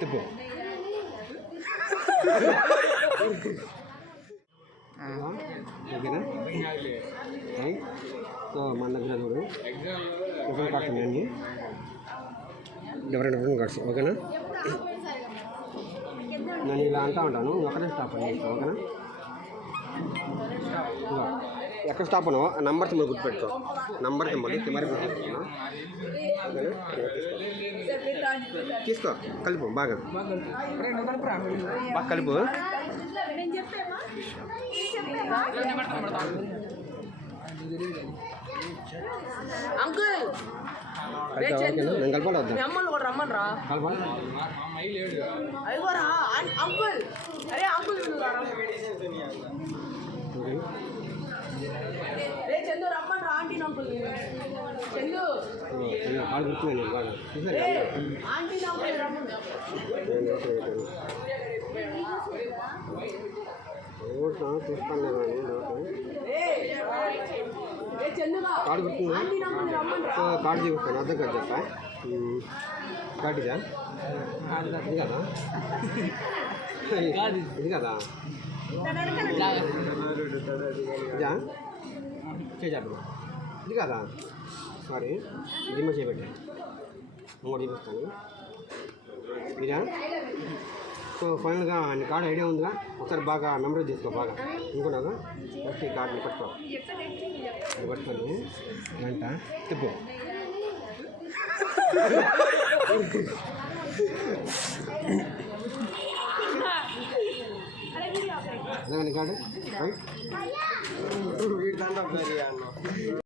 తిప్పు. ఓకేనా? సో మన దగ్గర చూడు డిఫరెంట్ కార్డ్స్ ఉన్నాయండి, డిఫరెంట్ కార్డ్స్. ఓకేనా? నేను ఇలా అంటా ఉంటాను, ఒకటే స్టాప్ అండి. ఓకేనా? ఎక్కడ స్టాప్ ఉన్నావో నంబర్ సింబల్ గుర్తుపెట్టుకో. నంబర్ సింబల్ కెమెరా గుర్తుపెట్టుకున్నా. ఓకేనా? తీసుకో, కలుపు బాగా కలుపు. నేను కలపాలి వద్దా? కలపాలి. కాలు గుర్తుంది బాగా చూస్తాను కార్డు గుర్తుందా? సో కార్డు చూపిస్తాను, అర్థం కాదు చెప్పా. కార్డు ఇదా? ఇది కదా, ఇది కదా, ఇదా చేయాలి, ఇది కదా, సారీ దిమ్మ చేపెట్టాను. ఇంకోటి చూపిస్తాను, ఇదా. సో ఫైనల్గా నీ కార్డు ఐడియా ఉందిగా, ఒకసారి బాగా మెమరీ చేసుకో బాగా. ఇంకున్నాగా ఫస్ట్ ఈ కార్డుని పట్టుకో, పట్టుకొని గంట తిప్పు. అదే కార్డు రైట్.